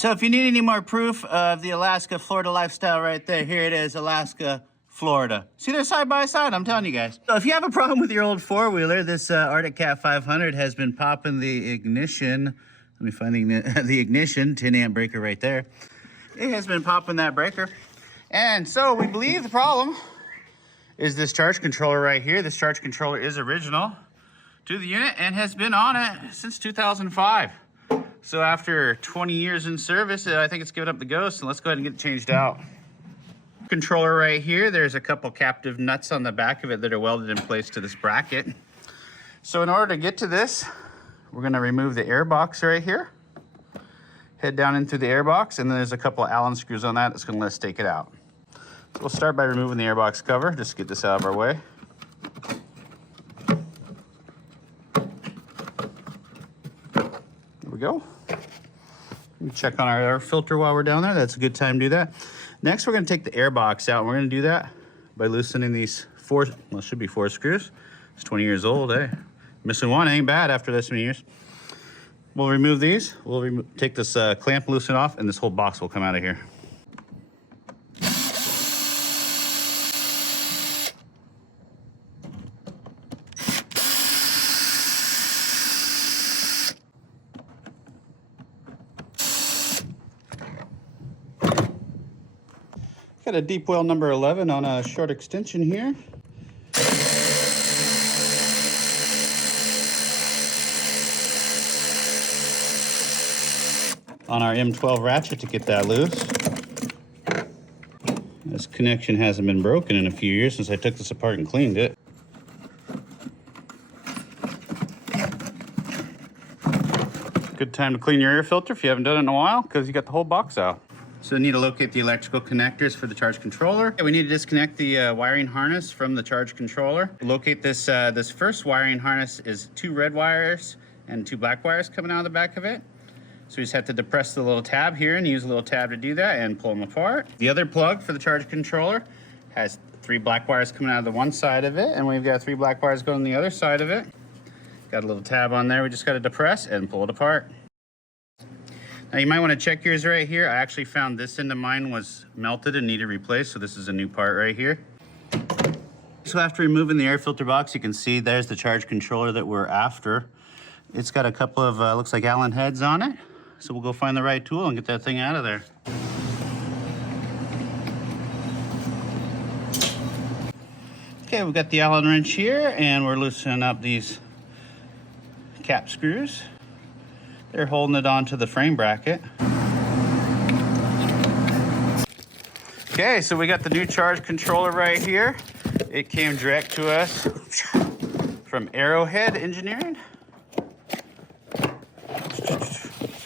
So if you need any more proof of the Alaska, Florida lifestyle right there, here it is, Alaska, Florida. See, they're side by side, I'm telling you guys. So if you have a problem with your old four-wheeler, this Arctic Cat 500 has been popping the ignition. Let me find the ignition, 10 amp breaker right there. It has been popping that breaker. And so we believe the problem is this charge controller right here. This charge controller is original to the unit and has been on it since 2005. So after 20 years in service, I think it's given up the ghost, and let's go ahead and get it changed out. Controller right here, there's a couple captive nuts on the back of it that are welded in place to this bracket. So in order to get to this, we're gonna remove the airbox right here, head down into the airbox, and then there's a couple of Allen screws on that that's gonna let us take it out. So we'll start by removing the airbox cover, just to get this out of our way. There we go. Check on our air filter while we're down there. That's a good time to do that. Next, we're going to take the airbox out. And we're going to do that by loosening these four, well, it should be 4 screws. It's 20 years old, eh? Missing one ain't bad after this many years. We'll remove these. We'll take this clamp, loosen off, and this whole box will come out of here. Got a deep well number 11 on a short extension here. On our M12 ratchet to get that loose. This connection hasn't been broken in a few years since I took this apart and cleaned it. Good time to clean your air filter if you haven't done it in a while, because you got the whole box out. So we need to locate the electrical connectors for the charge controller. We need to disconnect the wiring harness from the charge controller. Locate this, this first wiring harness is 2 red wires and 2 black wires coming out of the back of it. So we just have to depress the little tab here and use a little tab to do that and pull them apart. The other plug for the charge controller has 3 black wires coming out of the one side of it, and we've got 3 black wires going on the other side of it. Got a little tab on there, we just got to depress and pull it apart. Now you might want to check yours right here. I actually found this end of mine was melted and needed replaced, so this is a new part right here. So after removing the air filter box, you can see there's the charge controller that we're after. It's got a couple of, looks like Allen heads on it. So we'll go find the right tool and get that thing out of there. Okay, we've got the Allen wrench here, and we're loosening up these cap screws. They're holding it onto the frame bracket. Okay, so we got the new charge controller right here. It came direct to us from Arrowhead Engineering.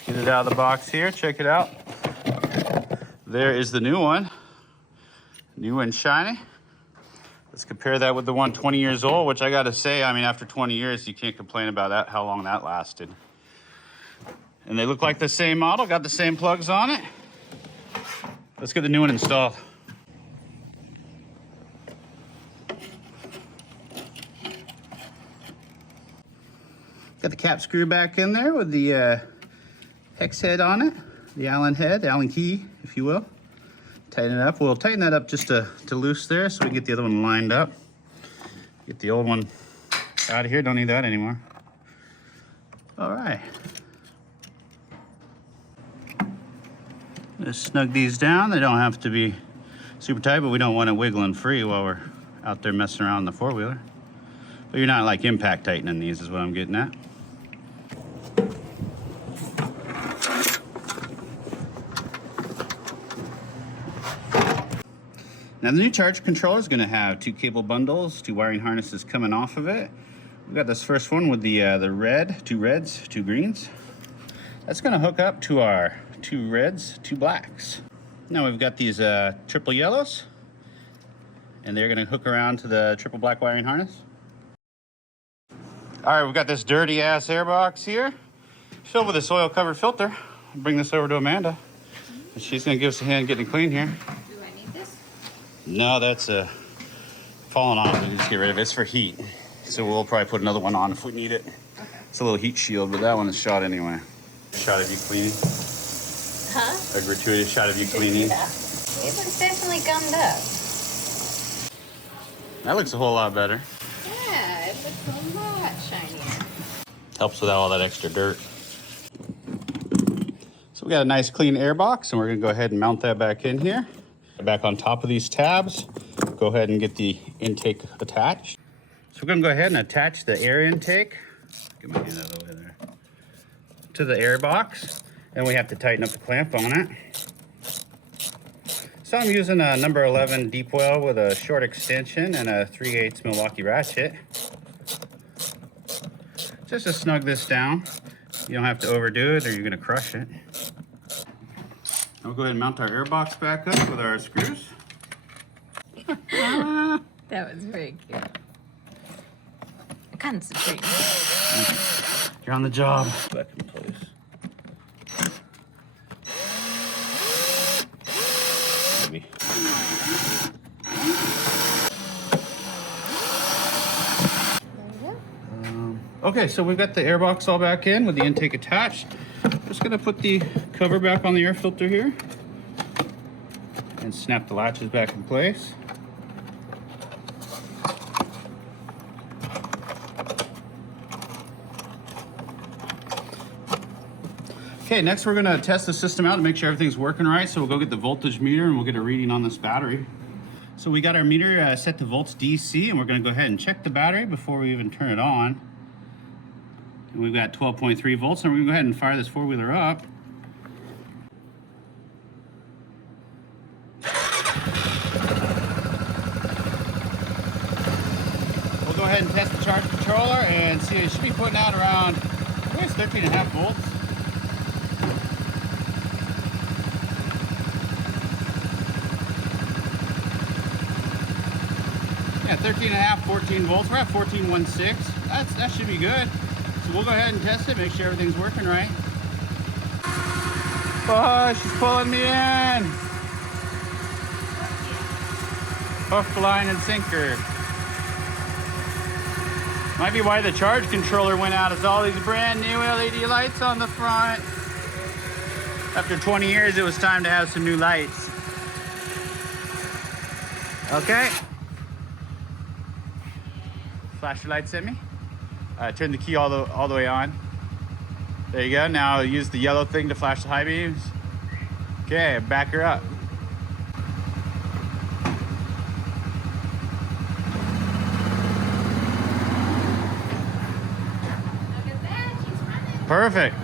Get it out of the box here, check it out. There is the new one. New and shiny. Let's compare that with the one 20 years old, which I gotta say, I mean, after 20 years, you can't complain about that, how long that lasted. And they look like the same model, got the same plugs on it. Let's get the new one installed. Got the cap screw back in there with the hex head on it, the Allen head, Allen key, if you will. Tighten it up. We'll tighten that up just to loose there so we can get the other one lined up. Get the old one out of here, don't need that anymore. All right. Just snug these down. They don't have to be super tight, but we don't want it wiggling free while we're out there messing around in the four-wheeler. But you're not like impact tightening these is what I'm getting at. Now the new charge controller is going to have 2 cable bundles, 2 wiring harnesses coming off of it. We've got this first one with the red, 2 reds, 2 greens. That's going to hook up to our 2 reds, 2 blacks. Now we've got these triple yellows, and they're going to hook around to the triple black wiring harness. All right, we've got this dirty ass airbox here, filled with this oil covered filter. I'll bring this over to Amanda. She's going to give us a hand getting it clean here. Do I need this? No, that's falling off. We just get rid of it. It's for heat. So we'll probably put another one on if we need it. Okay. It's a little heat shield, but that one is shot anyway. Shot of you cleaning. Huh? a gratuitous shot of you cleaning. Yeah. It looks definitely gummed up. That looks a whole lot better. Yeah, it looks a lot shinier. Helps with all that extra dirt. So we got a nice clean airbox, and we're gonna go ahead and mount that back in here. Back on top of these tabs, go ahead and get the intake attached. So we're gonna go ahead and attach the air intake. Get my hand out over there. To the airbox, and we have to tighten up the clamp on it. So I'm using a number 11 deep well with a short extension and a 3/8 Milwaukee ratchet. Just to snug this down. You don't have to overdo it or you're gonna crush it. We'll go ahead and mount our airbox back up with our screws. That was very cute. Concentrate. You're on the job. Back in place. Maybe. Okay, so we've got the airbox all back in with the intake attached. Just gonna put the cover back on the air filter here and snap the latches back in place. Okay, next we're gonna test the system out to make sure everything's working right. So we'll go get the voltage meter and we'll get a reading on this battery. So we got our meter set to volts DC, and we're gonna go ahead and check the battery before we even turn it on. And we've got 12.3 volts, and we're gonna go ahead and fire this four-wheeler up. We'll go ahead and test the charge controller and see, it should be putting out around, I think it's 13.5 volts. Yeah, 13.5, 14 volts. We're at 14.16. That should be good. So we'll go ahead and test it, make sure everything's working right. Oh, she's pulling me in. Hook, line, and sinker. Might be why the charge controller went out. It's all these brand new LED lights on the front. After 20 years, it was time to have some new lights. Okay. Flash your lights at me. Turn the key all the way on. There you go. Now use the yellow thing to flash the high beams. Okay, back her up. Look at that, she's running. Perfect.